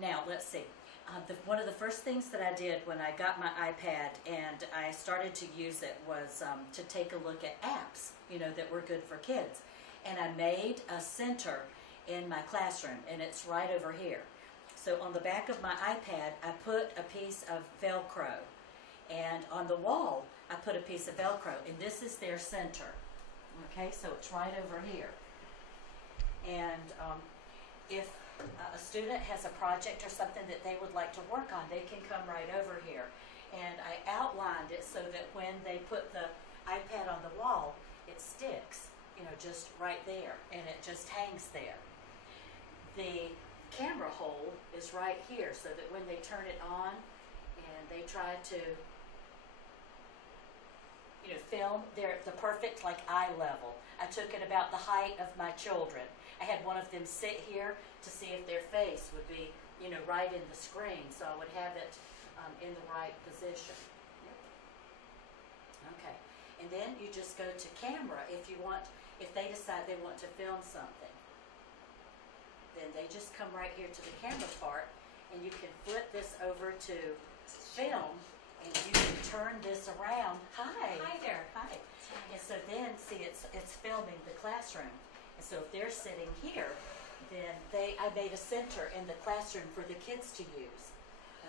Now, let's see. One of the first things that I did when I got my iPad and I started to use it was to take a look at apps, that were good for kids. And I made a center in my classroom, and it's right over here. So on the back of my iPad, I put a piece of Velcro. And on the wall, I put a piece of Velcro. And this is their center. Okay, so it's right over here. And if a student has a project or something that they would like to work on, they can come right over here. And I outlined it so that when they put the iPad on the wall, it sticks, just right there, and it just hangs there. The camera hole is right here so that when they turn it on and they try to film, they're the perfect eye level. I took it about the height of my children. I had one of them sit here to see if their face would be, right in the screen, so I would have it in the right position. Okay, and then you just go to camera if they decide they want to film something. Then they just come right here to the camera part, and you can flip this over to film, and you can turn this around. Hi. Hi there. Hi. And so then, see, it's filming the classroom. And so if they're sitting here, then I made a center in the classroom for the kids to use.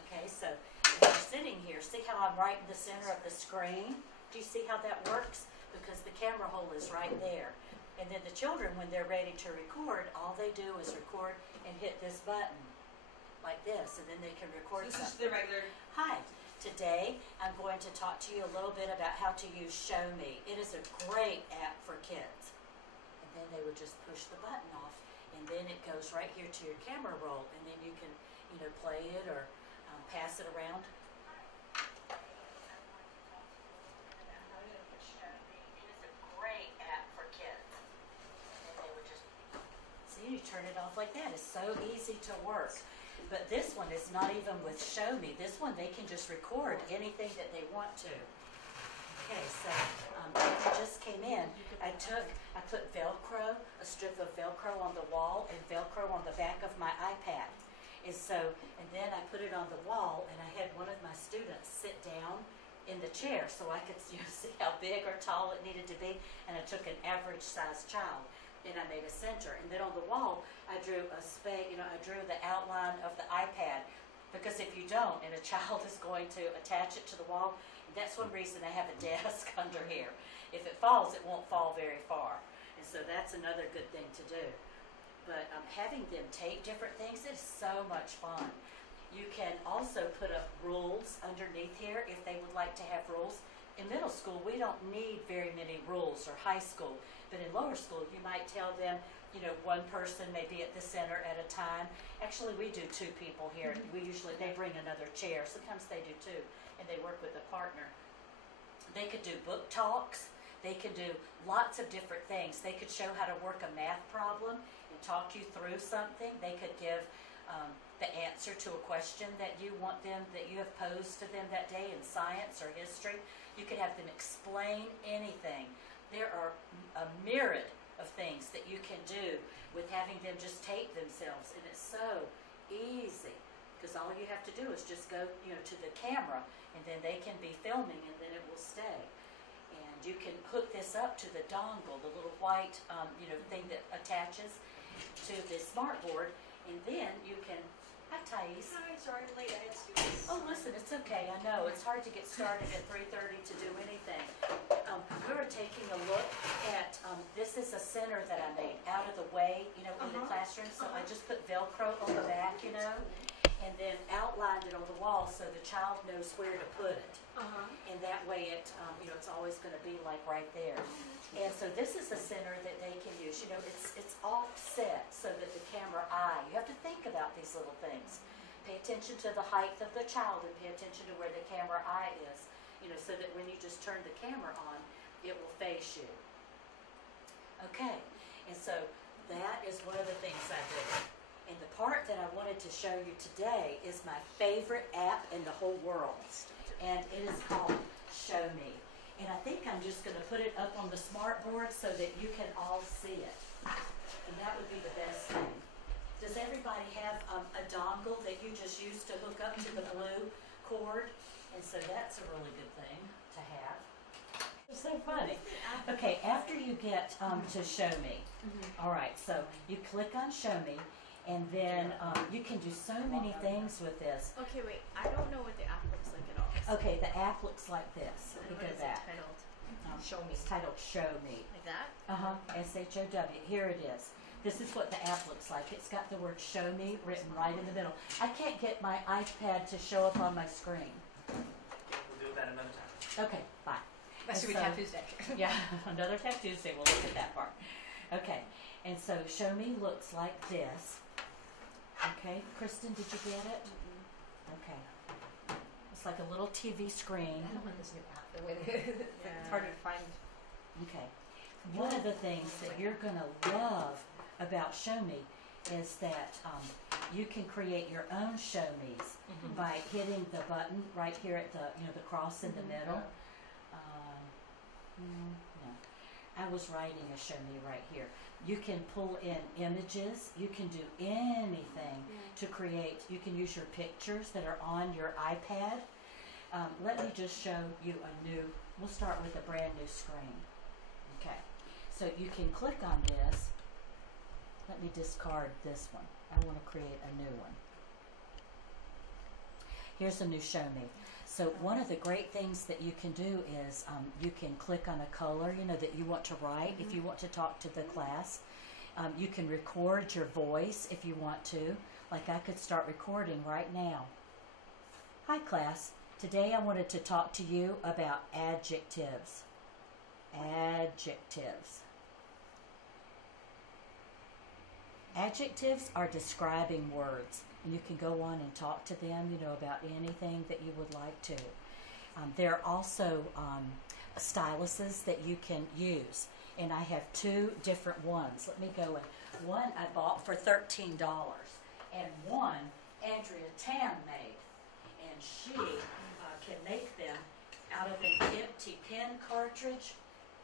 Okay, so if they're sitting here, see how I'm right in the center of the screen? Do you see how that works? Because the camera hole is right there. And then the children, when they're ready to record, all they do is record and hit this button like this, and then they can record so this something. is the regular. Hi. Today, I'm going to talk to you a little bit about how to use Show Me. It is a great app for kids. And then they would just push the button off, and then it goes right here to your camera roll, and then you can, play it or pass it around. You turn it off like that. It's so easy to work. But this one is not even with Show Me. This one, they can just record anything that they want to. Okay, so when I just came in, I put Velcro, a strip of Velcro on the wall and Velcro on the back of my iPad. And then I put it on the wall, and I had one of my students sit down in the chair so I could see how big or tall it needed to be, and I took an average sized child. And I made a center, and then on the wall I drew I drew the outline of the iPad, because if you don't, and a child is going to attach it to the wall, that's one reason I have a desk under here. If it falls, it won't fall very far, and so that's another good thing to do. But having them tape different things is so much fun. You can also put up rules underneath here if they would like to have rules. In middle school, we don't need very many rules, or high school. But in lower school, you might tell them, one person may be at the center at a time. Actually, we do 2 people here. They bring another chair. Sometimes they do 2, and they work with a partner. They could do book talks. They could do lots of different things. They could show how to work a math problem and talk you through something. They could give the answer to a question that you have posed to them that day in science or history. You could have them explain anything. There are a myriad of things that you can do with having them just tape themselves, and it's so easy, because all you have to do is just go to the camera, and then they can be filming, and then it will stay. And you can hook this up to the dongle, the little white thing that attaches to the smart board, and then you can. Hi, Thais. Hi, sorry I'm late. I had students. Oh, listen, it's okay. I know it's hard to get started at 3:30 to do anything. We were taking a look at this is a center that I made out of the way, in the classroom. So I just put Velcro on the back, and then outlined it on the wall so the child knows where to put it. And that way it's always going to be like right there. And so this is a center that they can use. It's offset so that the camera eye, you have to think about these little things. Pay attention to the height of the child, and pay attention to where the camera eye is, so that when you just turn the camera on, it will face you. Okay, and so that is one of the things I do. And the part that I wanted to show you today is my favorite app in the whole world. And it is called Show Me. And I think I'm just going to put it up on the smart board so that you can all see it. And that would be the best thing. Does everybody have a dongle that you just use to hook up to the blue cord, and so that's a really good thing to have. It's so funny. Okay, after you get to Show Me, all right, so you click on Show Me, and then you can do so many things with this. Okay, wait. I don't know what the app looks like at all. Okay, the app looks like this. Let me What go is back. it titled? Show me. It's titled Show Me. Like that? S-H-O-W. Here it is. This is what the app looks like. It's got the word Show Me written right in the middle. I can't get my iPad to show up on my screen. We'll do that another time. Okay, bye. That should be So- Tap Tuesday. Yeah, another Tech Tuesday. We'll look at that part. Okay, and so Show Me looks like this. Okay, Kristen, did you get it? Okay. It's like a little TV screen. I don't want this new app the way it is. It's harder to find. Okay. One of the things that you're going to love about Show Me is that you can create your own Show Me's by hitting the button right here at the the cross in the middle. No. I was writing a Show Me right here. You can pull in images. You can do anything to create. You can use your pictures that are on your iPad. Let me just show you a new, we'll start with a brand new screen. Okay, so you can click on this. Let me discard this one. I want to create a new one. Here's a new Show Me. So one of the great things that you can do is you can click on a color, that you want to write if you want to talk to the class. You can record your voice if you want to. Like I could start recording right now. Hi class, today I wanted to talk to you about adjectives. Adjectives. Adjectives are describing words. And you can go on and talk to them, about anything that you would like to. There are also styluses that you can use. And I have two different ones. Let me go in. One I bought for $13. And one Andrea Tam made. And she can make them out of an empty pen cartridge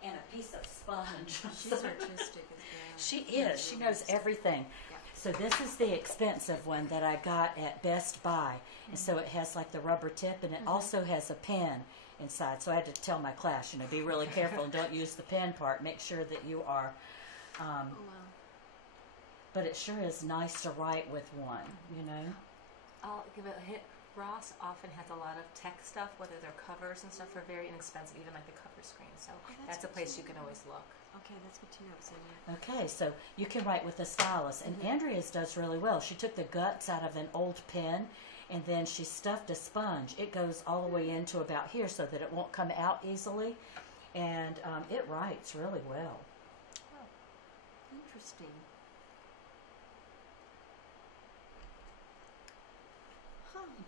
and a piece of sponge. She's artistic as well. She is. She knows everything. So this is the expensive one that I got at Best Buy. And so it has like the rubber tip, and it also has a pen inside. So I had to tell my class, be really careful and don't use the pen part. Make sure that you are. Oh, wow. But it sure is nice to write with one, I'll give it a hit. Ross often has a lot of tech stuff, whether they're covers and stuff, are very inexpensive, even like the cover screen. So that's a place you can always look. Okay, that's good to know. So, Okay, so you can write with a stylus. And Andrea's does really well. She took the guts out of an old pen, and then she stuffed a sponge. It goes all the way into about here so that it won't come out easily. And it writes really well. oh, interesting.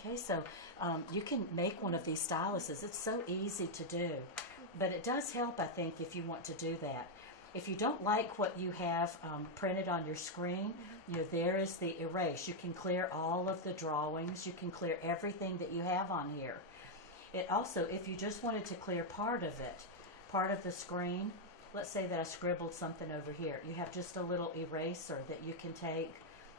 Okay, so you can make one of these styluses. It's so easy to do. But it does help, I think, if you want to do that. If you don't like what you have printed on your screen, there is the erase. You can clear all of the drawings. You can clear everything that you have on here. It also, if you just wanted to clear part of it, part of the screen, let's say that I scribbled something over here. You have just a little eraser that you can take,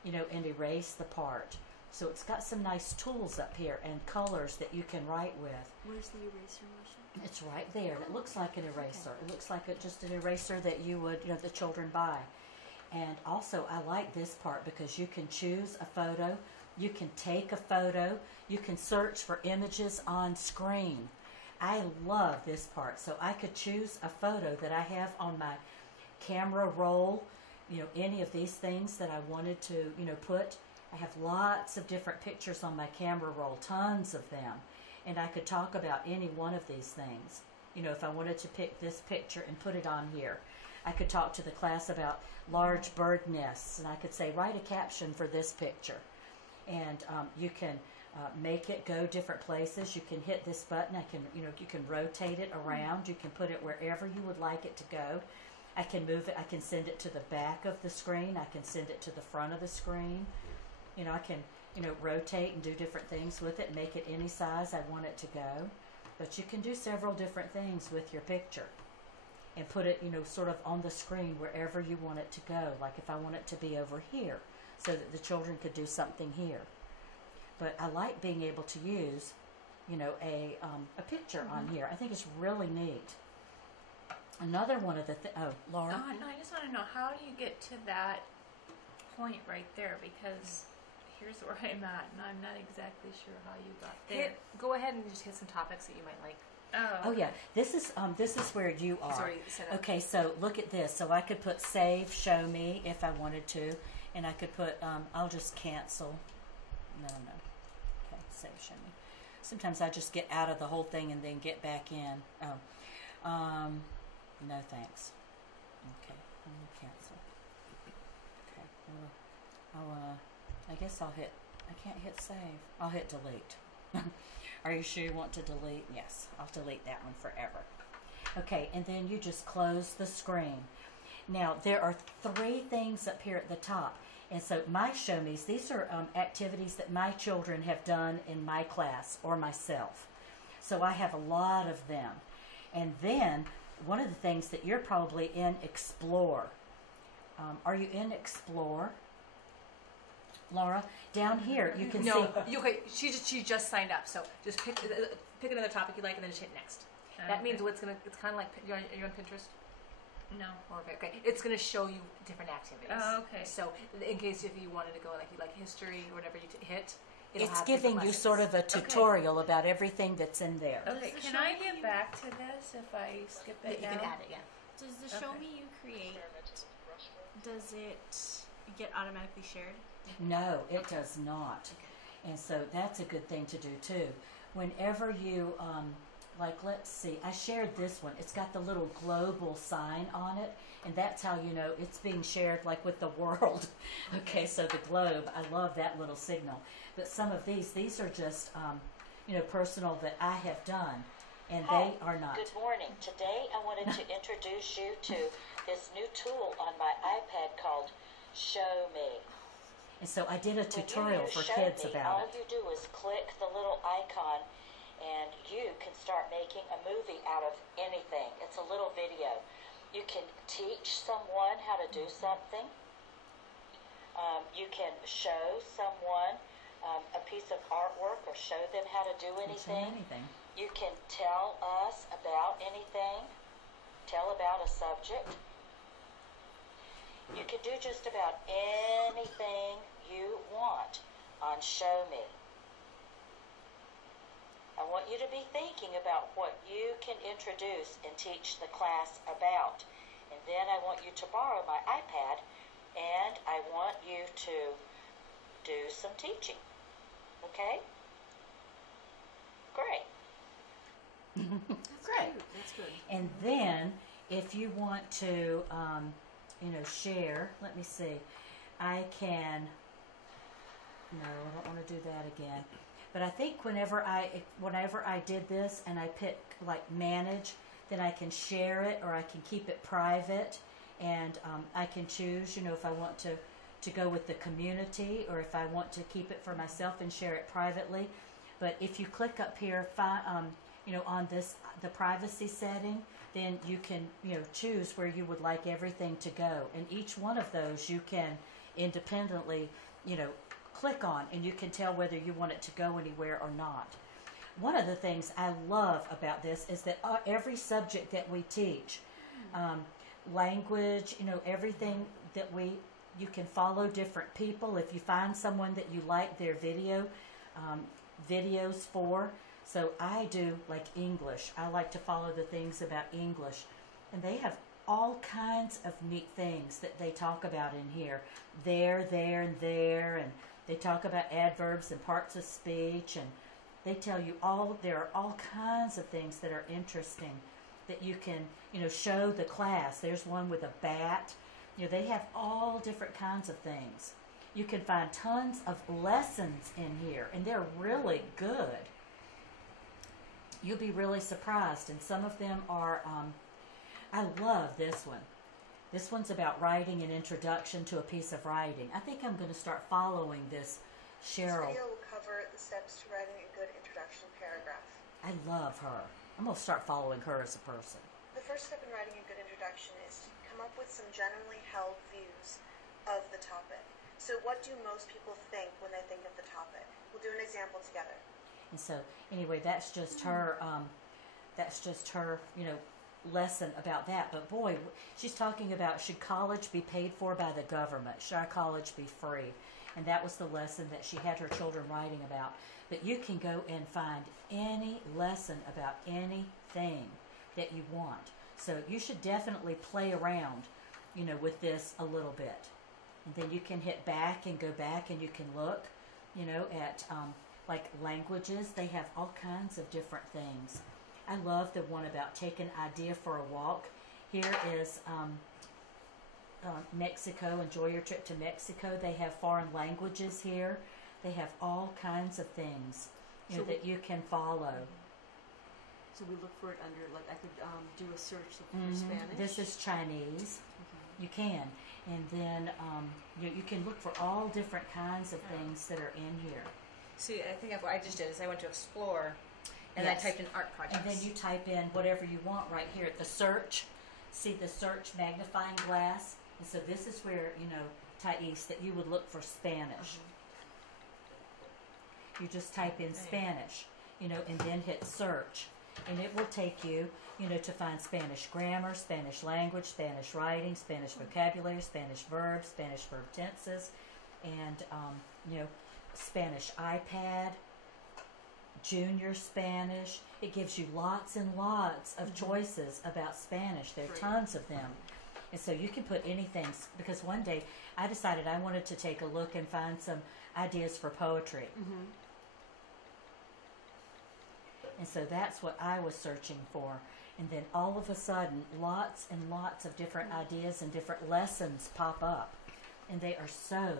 and erase the part. So it's got some nice tools up here and colors that you can write with. Where's the eraser, Macia? It's right there. It looks like an eraser. It looks like just an eraser that you would, the children buy. And also, I like this part because you can choose a photo. You can take a photo. You can search for images on screen. I love this part. So I could choose a photo that I have on my camera roll, any of these things that I wanted to, put. I have lots of different pictures on my camera roll, tons of them. And I could talk about any one of these things. If I wanted to pick this picture and put it on here. I could talk to the class about large bird nests, and I could say, write a caption for this picture. And you can make it go different places. You can hit this button. You can rotate it around. You can put it wherever you would like it to go. I can move it. I can send it to the back of the screen. I can send it to the front of the screen. I can, rotate and do different things with it, make it any size I want it to go. But you can do several different things with your picture and put it, sort of on the screen wherever you want it to go. Like if I want it to be over here. so that the children could do something here. But I like being able to use, a picture on here. I think it's really neat. Another one of the Laura? No, I just want to know, how do you get to that point right there? Because here's where I'm at, and I'm not exactly sure how you got there. Go ahead and just hit some topics that you might like. Oh yeah, this is where you It's are. already set up. Okay, so look at this. So I could put save, show me if I wanted to, and I could put I'll just cancel. No. Okay, save, show me. Sometimes I just get out of the whole thing and then get back in. No thanks. Okay, I'm gonna cancel. Okay, I guess I can't hit save. I'll hit delete. Are you sure you want to delete? Yes, I'll delete that one forever. Okay, and then you just close the screen. Now, there are 3 things up here at the top. And so my show me's, these are activities that my children have done in my class or myself. So I have a lot of them. And then one of the things that you're probably in Explore. Are you in Explore? Laura, down here you can see. She just signed up, so just pick another topic you like, and then just hit next. That means it's kind of like you're on Pinterest. No. Okay. It's gonna show you different activities. Oh, okay. So in case if you wanted to go like you like history or whatever you hit, it's giving you sort of a tutorial about everything that's in there. Okay. Can I get back to this if I skip it You now? can add it, yeah. Does the show me you create, does it get automatically shared? No, it does not. And so that's a good thing to do too. Whenever you, let's see, I shared this one. It's got the little global sign on it, and that's how you know it's being shared like with the world. Okay, so the globe, I love that little signal. But some of these are just, personal that I have done, and they are not. Good morning. Today I wanted to introduce you to this new tool on my iPad called Show Me. And so I did a tutorial When you for Show kids Me, about all it. you do is click the little icon and you can start making a movie out of anything. It's a little video. You can teach someone how to do something. You can show someone a piece of artwork or show them how to do anything. You can tell us about anything, tell about a subject. You can do just about anything you want on Show Me. I want you to be thinking about what you can introduce and teach the class about. And then I want you to borrow my iPad and I want you to do some teaching. Okay? Great. Great. That's good. And then if you want to, share, let me see. I can, no, I don't want to do that again. But I think whenever I did this and I pick like manage, then I can share it or I can keep it private, and I can choose, if I want to go with the community or if I want to keep it for myself and share it privately. But if you click up here, on this, the privacy setting, then you can, choose where you would like everything to go. And each one of those you can independently, click on, and you can tell whether you want it to go anywhere or not. One of the things I love about this is that every subject that we teach, language, everything that you can follow different people. If you find someone that you like their videos for, so I do like English. I like to follow the things about English, and they have all kinds of neat things that they talk about in here. There, and there, and they talk about adverbs and parts of speech, and they tell you there are all kinds of things that are interesting that you can, show the class. There's one with a bat. They have all different kinds of things. You can find tons of lessons in here, and they're really good. You'll be really surprised, and some of them are, I love this one. This one's about writing an introduction to a piece of writing. I think I'm going to start following this Cheryl. This video will cover the steps to writing a good introduction paragraph. I love her. I'm going to start following her as a person. The first step in writing a good introduction is to come up with some generally held views of the topic. So what do most people think when they think of the topic? We'll do an example together. And so, anyway, that's just her. Lesson about that. But boy, she's talking about, should college be paid for by the government? Should our college be free? And that was the lesson that she had her children writing about. But you can go and find any lesson about anything that you want. So you should definitely play around, with this a little bit. And then you can hit back and go back and you can look, at like languages. They have all kinds of different things. I love the one about take an idea for a walk. Here is Mexico. Enjoy your trip to Mexico. They have foreign languages here. They have all kinds of things that you can follow. So we look for it under, like, I could do a search for Spanish. This is Chinese. You can. And then you can look for all different kinds of things that are in here. See, I think what I just did is I went to Explore, and Yes. I typed in art projects. And then you type in whatever you want right here at the search. See the search magnifying glass? And so this is where, Thais, that you would look for Spanish. You just type in Spanish, and then hit search. And it will take you, to find Spanish grammar, Spanish language, Spanish writing, Spanish vocabulary, Spanish verbs, Spanish verb tenses, and, Spanish iPad, Junior Spanish. It gives you lots and lots of choices about Spanish. There are tons of them. And so you can put anything, because one day I decided I wanted to take a look and find some ideas for poetry. And so that's what I was searching for. And then all of a sudden, lots and lots of different ideas and different lessons pop up. And they are so,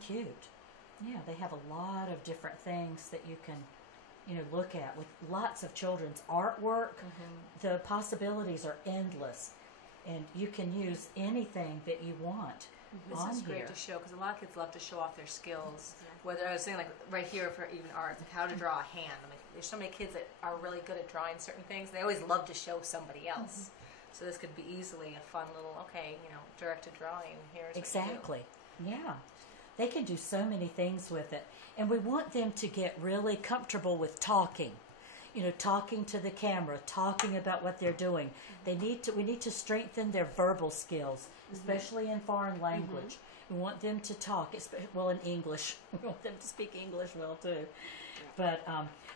cute. Yeah, they have a lot of different things that you can, look at with lots of children's artwork. The possibilities are endless. And you can use anything that you want This on is here. great to show, because a lot of kids love to show off their skills. Whether I was saying, like, right here for even art, like how to draw a hand. I mean, there's so many kids that are really good at drawing certain things. They always love to show somebody else. So this could be easily a fun little, directed drawing. Here's Exactly. Yeah. They can do so many things with it. And we want them to get really comfortable with talking. Talking to the camera, talking about what they're doing. We need to strengthen their verbal skills, especially in foreign language. We want them to talk, in English. We want them to speak English well too. But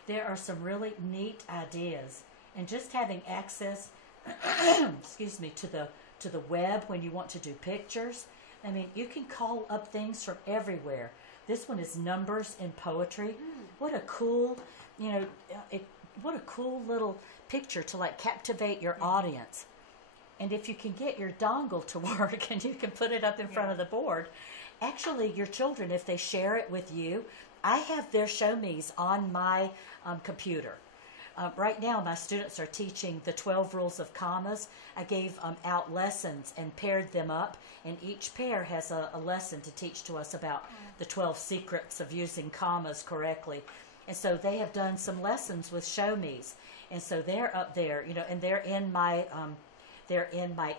there are some really neat ideas. And just having access, to the web when you want to do pictures. I mean, you can call up things from everywhere. This one is numbers in poetry. What a cool, what a cool little picture to captivate your audience. And if you can get your dongle to work and you can put it up in front of the board, actually your children, if they share it with you, I have their show me's on my computer. Right now, my students are teaching the 12 rules of commas. I gave out lessons and paired them up, and each pair has a lesson to teach to us about the 12 secrets of using commas correctly. And so they have done some lessons with show me's, and so they're up there, and they're in my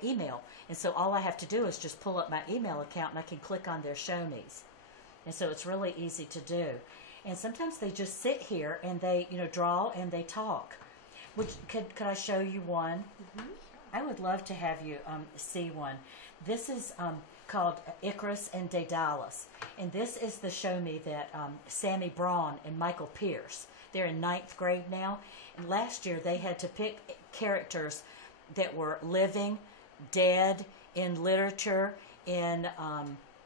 email. And so all I have to do is just pull up my email account, and I can click on their show me's. And so it's really easy to do. And sometimes they just sit here and they, draw and they talk. Could I show you one? I would love to have you see one. This is called Icarus and Daedalus. And this is the show me that Sammy Braun and Michael Pierce, they're in 9th grade now. And last year they had to pick characters that were living, dead, in literature, in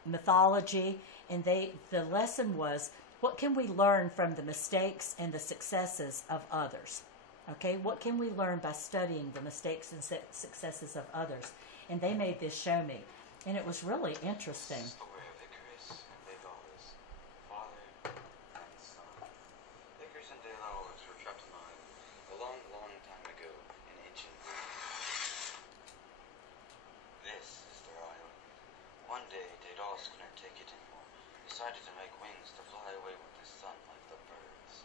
mythology. And the lesson was, what can we learn from the mistakes and the successes of others? Okay, what can we learn by studying the mistakes and successes of others? And they made this show me, and it was really interesting. Story of Icarus and Daedalus, father and son. Icarus and Daedalus were trapped on an island a long, long time ago in ancient Greece. This is their island. One day, Daedalus couldn't take it anymore. Decided to make wings to fly away with the sun like the birds.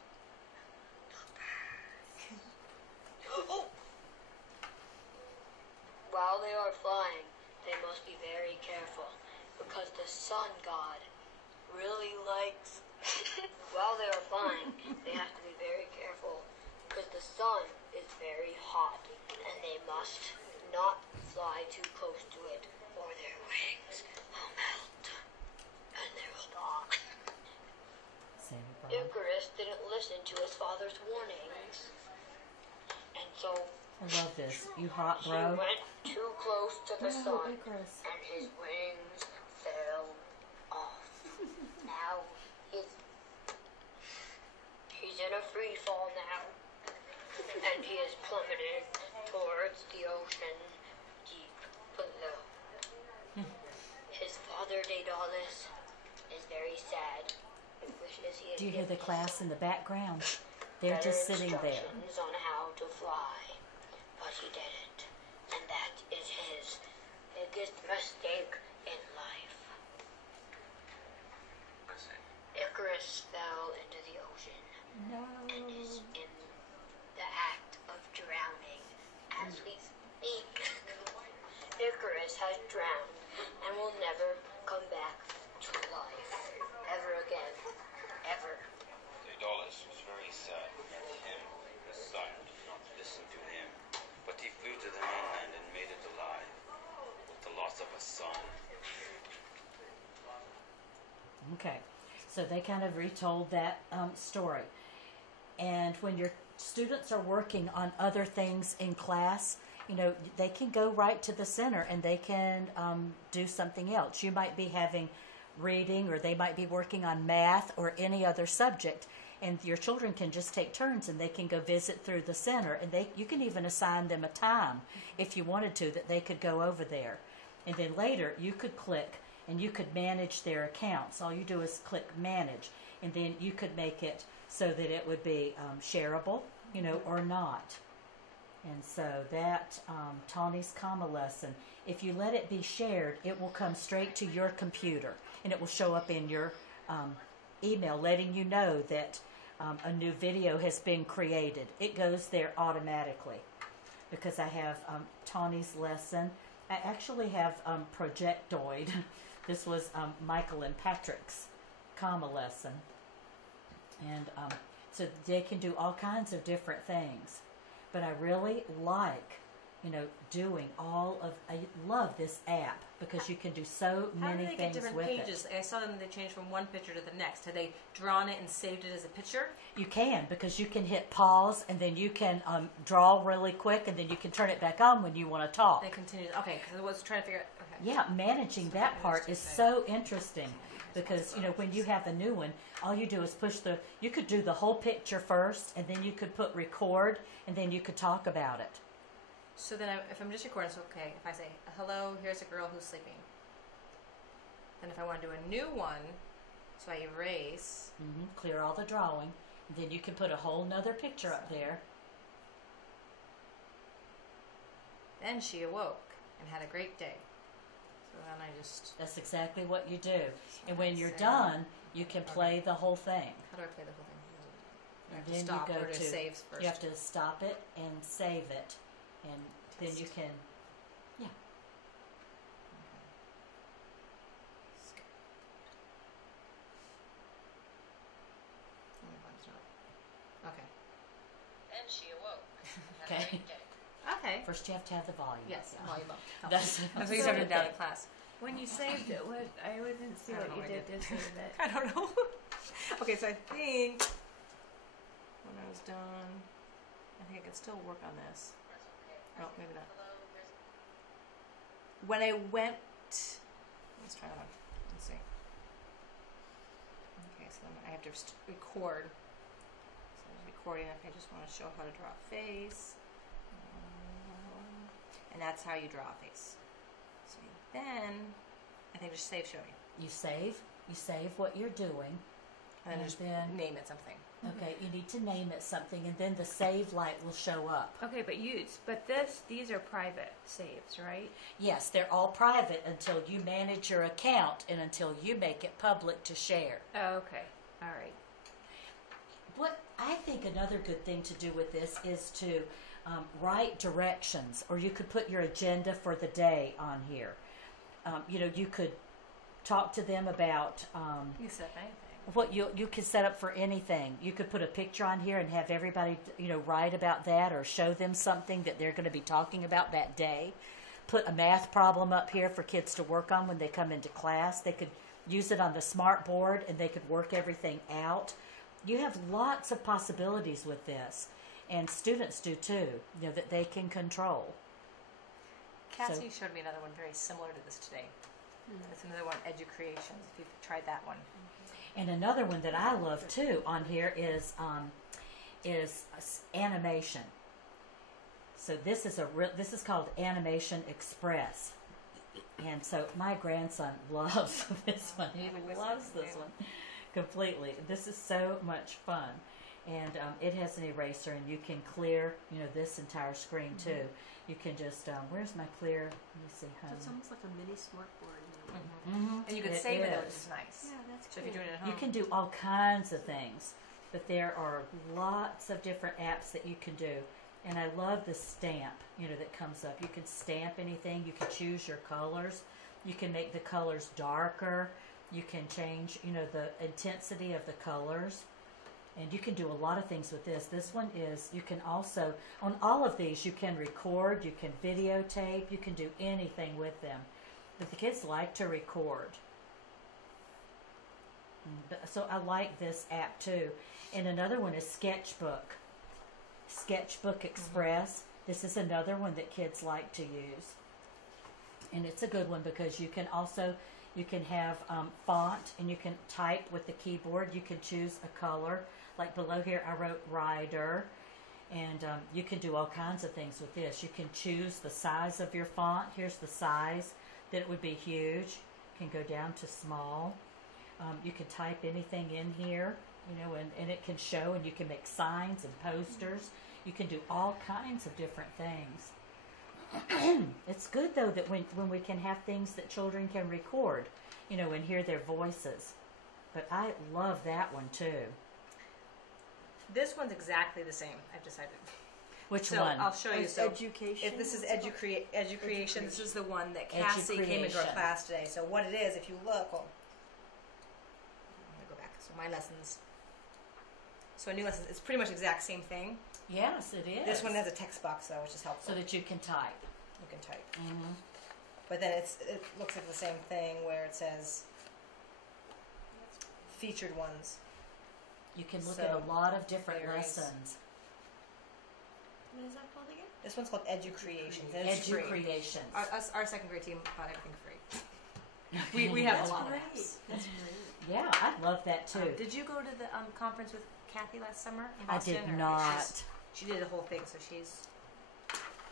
While they are flying, they must be very careful, because the sun sun god really likes. While they are flying, they have to be very careful because the sun is very hot and they must not fly too close to it or their wings will melt and they will die. Icarus didn't listen to his father's warnings, and so I love this. You hot, he bro? went too close to the No, sun, Icarus. and his wings fell off. Now he's in a free fall now, and he is plummeting towards the ocean deep below. His father, Daedalus, is very sad. He wishes he had Do you hear the given class in the background? They're better just sitting there. instructions on how to fly, but he didn't, and that is his biggest mistake in life. Icarus fell into the ocean and is in the act of drowning as we speak. Icarus has drowned and will never come back to life ever again. Ever. Daedalus was very sad that him, the sun, did not listen to him, but he flew to the mainland and made it alive with the loss of a son. Okay, so they kind of retold that story. And when your students are working on other things in class, you know, they can go right to the center and they can do something else. You might be having reading, or they might be working on math or any other subject, and your children can just take turns and they can go visit through the center, and you can even assign them a time if you wanted to that they could go over there. And then later you could click and you could manage their accounts. All you do is click manage, and then you could make it so that it would be shareable, you know, or not. And so that Tawny's comma lesson, if you let it be shared, it will come straight to your computer, and it will show up in your email letting you know that a new video has been created. It goes there automatically because I have Tawny's lesson. I actually have Projectoid. This was Michael and Patrick's comma lesson. And so they can do all kinds of different things. But I really like, you know, doing all of, I love this app because you can do so How do many they get things different with pages? it. I saw them, they changed from one picture to the next. Have they drawn it and saved it as a picture? You can, because you can hit pause and then you can draw really quick and then you can turn it back on when you want to talk. They continue. Okay, because I was trying to figure out. Okay. Yeah, managing that part is so interesting because, you know, when you have a new one, all you do is push you could do the whole picture first and then you could put record and then you could talk about it. So then, if I'm just recording, so okay, if I say, hello, here's a girl who's sleeping. Then if I want to do a new one, so I erase. Clear all the drawing. And then you can put a whole nother picture up there. Then she awoke and had a great day. So then I just... That's exactly what you do. And when you're Save. done, you can play the whole thing. How do I play the whole thing? I have And then to stop you go or to save first. You have to stop it and save it. And then you can, yeah. Okay. And she awoke. Okay. Okay. First you have to have the volume. Yes, Yeah. volume up. That's what you started down in class. When you saved it, what I didn't see I what don't you know did what I to save it. I don't know. Okay, so I think when I was done, I think I could still work on this. No, maybe not. When I went, let's try that one. Let's see. Okay, so then I have to record. So I was recording. Okay, I just want to show how to draw a face. And that's how you draw a face. So then, I think just save showing. You save what you're doing. And then just name it something. Okay, you need to name it something, and then the save light will show up. Okay, but these are private saves, right? Yes, they're all private until you manage your account and until you make it public to share. Oh, okay. All right. What I think another good thing to do with this is to write directions, or you could put your agenda for the day on here. You know, you could talk to them about You said anything. what you could set up for anything. You could put a picture on here and have everybody, write about that or show them something that they're going to be talking about that day. Put a math problem up here for kids to work on when they come into class. They could use it on the smart board and they could work everything out. You have lots of possibilities with this, and students do too, that they can control. Cassie showed me another one very similar to this today. It's another one, Educreations, if you've tried that one. And another one that I love too on here is animation. So this is called Animation Express, and so my grandson loves this one. He loves this one completely. This is so much fun, and it has an eraser, and you can clear this entire screen too. You can just where's my clear? Let me see. So it's almost like a mini smart board. And you can save it, which is nice. Yeah, that's so cool. if you're doing it at home, You can do all kinds of things, but there are lots of different apps that you can do. And I love the stamp, that comes up. You can stamp anything. You can choose your colors. You can make the colors darker. You can change, the intensity of the colors. And you can do a lot of things with this. This one is, you can also, on all of these, you can record, you can videotape, you can do anything with them. But the kids like to record. So I like this app too. And another one is Sketchbook. Sketchbook Express. This is another one that kids like to use. And it's a good one because you can have font, and you can type with the keyboard. You can choose a color. Like below here I wrote Rider. And you can do all kinds of things with this. You can choose the size of your font. Here's the size that it would be huge. You can go down to small. You can type anything in here, and it can show, and you can make signs and posters. You can do all kinds of different things. It's good, though, that when we can have things that children can record, and hear their voices. But I love that one, too. this one's exactly the same. I've decided. Which so one? I'll show you. So Education. if this is Educreation, this is the one that Cassie came into our Educreation. class today. So what it is, if you look, I'm gonna go back. So my lessons. So a new lesson, it's pretty much the exact same thing. Yes, it is. This one has a text box though, which is helpful. so that you can type. You can type. Mm-hmm. But then it looks like the same thing where it says featured ones. You can look So, at a lot of different there is- lessons. What is that called again? This one's called Educreations. and it's free. Educreations. Our second grade team got everything free. we have That's a lot great. of apps. That's great. Yeah, I love that too. Did you go to the conference with Kathy last summer in I Boston? did or- not. She did the whole thing, so she's.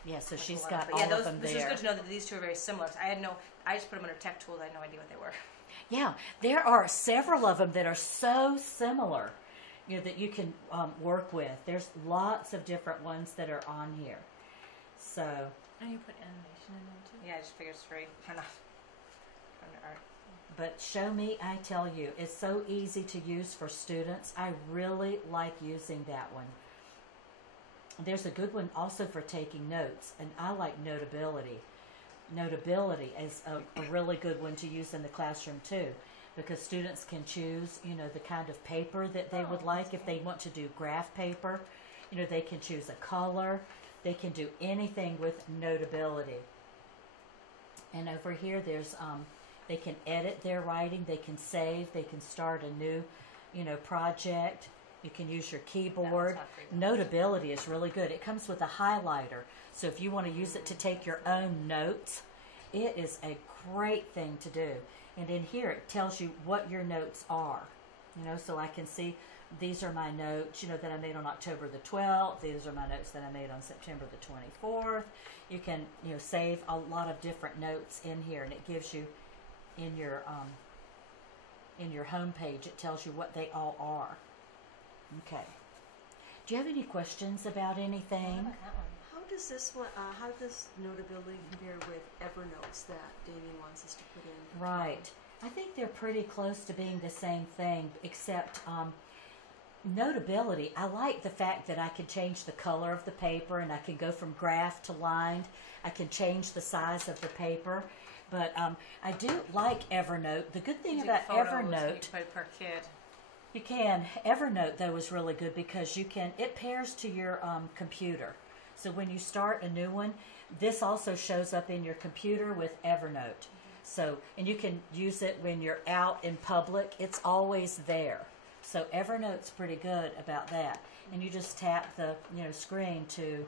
Yeah, so has a she's lot got but all yeah, of them this there. is good to know that these two are very similar. I just put them under tech tools. I had no idea what they were. Yeah, there are several of them that are so similar, that you can work with. There's lots of different ones that are on here. So, And you put animation in there too. Yeah, I just figured it's free. Under art. but Show Me, I tell you, it's so easy to use for students. I really like using that one. There's a good one also for taking notes, and I like Notability. Notability is a really good one to use in the classroom too, because students can choose, the kind of paper that they would like. If they want to do graph paper, they can choose a color. They can do anything with Notability. And over here, there's they can edit their writing. They can save. They can start a new, project. You can use your keyboard. Notability is really good. It comes with a highlighter. So if you want to use it to take your own notes, it is a great thing to do. And in here, it tells you what your notes are. So I can see these are my notes, that I made on October the 12th. These are my notes that I made on September the 24th. You can, save a lot of different notes in here, and it gives you in your home page, it tells you what they all are. Okay. Do you have any questions about anything? How does this one? How does Notability compare with Evernotes that Damien wants us to put in? Right. I think they're pretty close to being the same thing, except Notability, I like the fact that I can change the color of the paper, and I can go from graph to lined. I can change the size of the paper. But I do like Evernote. The good thing You about take photos, Evernote, you can put it per kid. you can. Evernote, though, is really good because it pairs to your computer. So when you start a new one, this also shows up in your computer with Evernote. So, and you can use it when you're out in public. It's always there. So Evernote's pretty good about that. And you just tap the screen to.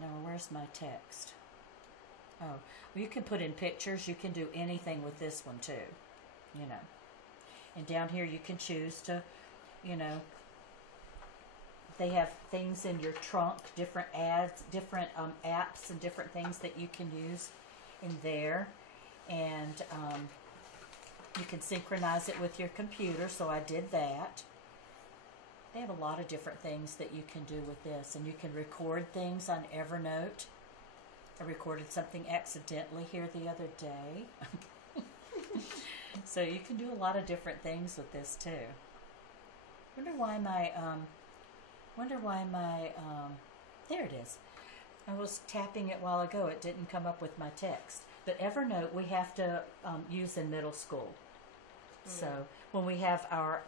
Now, where's my text? Oh, well, you can put in pictures. You can do anything with this one too. And down here you can choose to, they have things in your trunk, different ads, different apps and different things that you can use in there. And you can synchronize it with your computer, so I did that. They have a lot of different things that you can do with this. And you can record things on Evernote. I recorded something accidentally here the other day. So you can do a lot of different things with this too. Wonder why my there it is. I was tapping it a while ago. It didn't come up with my text. But Evernote we have to use in middle school. So when we have our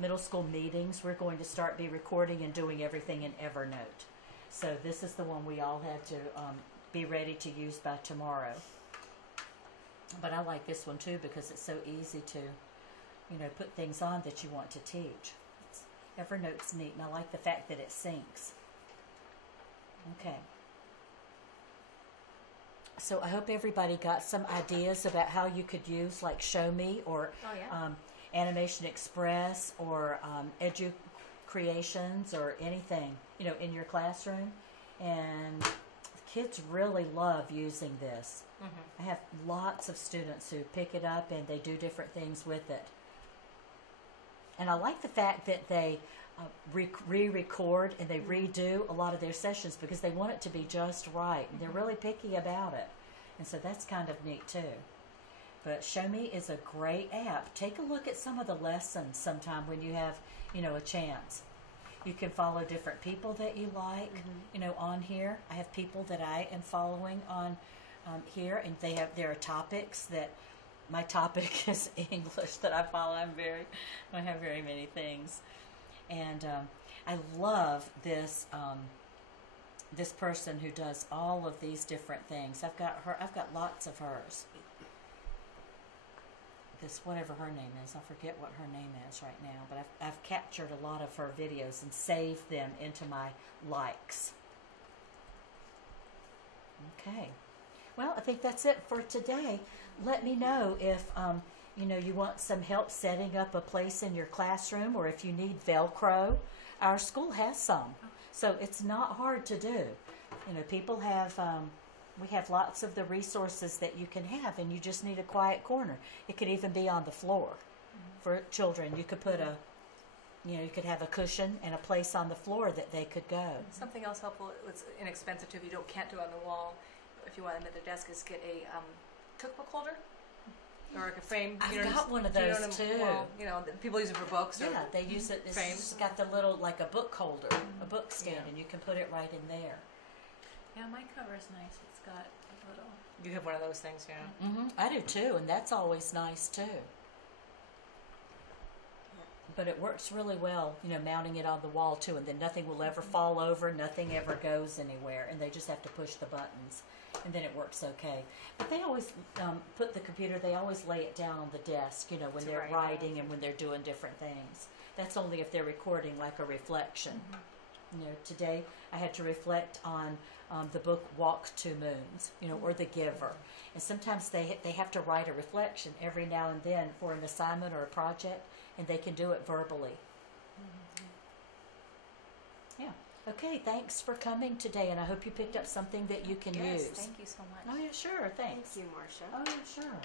middle school meetings, we're going to be recording and doing everything in Evernote. So this is the one we all had to be ready to use by tomorrow. But I like this one too because it's so easy to, put things on that you want to teach. Evernote's neat, and I like the fact that it syncs. Okay. So I hope everybody got some ideas about how you could use like Show Me or Animation Express or Educreations or anything, in your classroom. And kids really love using this. I have lots of students who pick it up and they do different things with it. And I like the fact that they re-record and they redo a lot of their sessions because they want it to be just right. And they're really picky about it. And so that's kind of neat too. But Show Me is a great app. Take a look at some of the lessons sometime when you have, a chance. You can follow different people that you like, on here. I have people that I am following on here, and there are topics that my topic is English that I follow. I have very many things, and I love this this person who does all of these different things. I've got lots of hers. This, whatever her name is, I forget what her name is right now, but I've captured a lot of her videos and saved them into my likes. Okay. Well, I think that's it for today. Let me know if you want some help setting up a place in your classroom, or if you need Velcro. Our school has some, so it's not hard to do. People have. We have lots of the resources that you can have, and you just need a quiet corner. It could even be on the floor for children. You could put you could have a cushion and a place on the floor that they could go. Something else helpful, it's inexpensive too, if you can't do it on the wall, if you want them at their desk, is get a cookbook holder. Or like a frame. I've got one of those too. Well, people use it for books. Or they use it. It's got the little, like a book holder, a book stand, and you can put it right in there. Yeah, my cover's nice. It's got a little. You have one of those things, yeah. I do too, and that's always nice too. But it works really well, mounting it on the wall too, and then nothing will ever fall over, nothing ever goes anywhere, and they just have to push the buttons, and then it works okay. But they always put the computer, they always lay it down on the desk, when they're writing and when they're doing different things. That's only if they're recording like a reflection. Today I had to reflect on the book Walk Two Moons, or The Giver. And sometimes they have to write a reflection every now and then for an assignment or a project, and they can do it verbally. Yeah. Okay, thanks for coming today, and I hope you picked up something that you can use. Thank you so much. Oh, yeah, sure. Thanks. Thank you, Marcia. Oh, yeah, sure.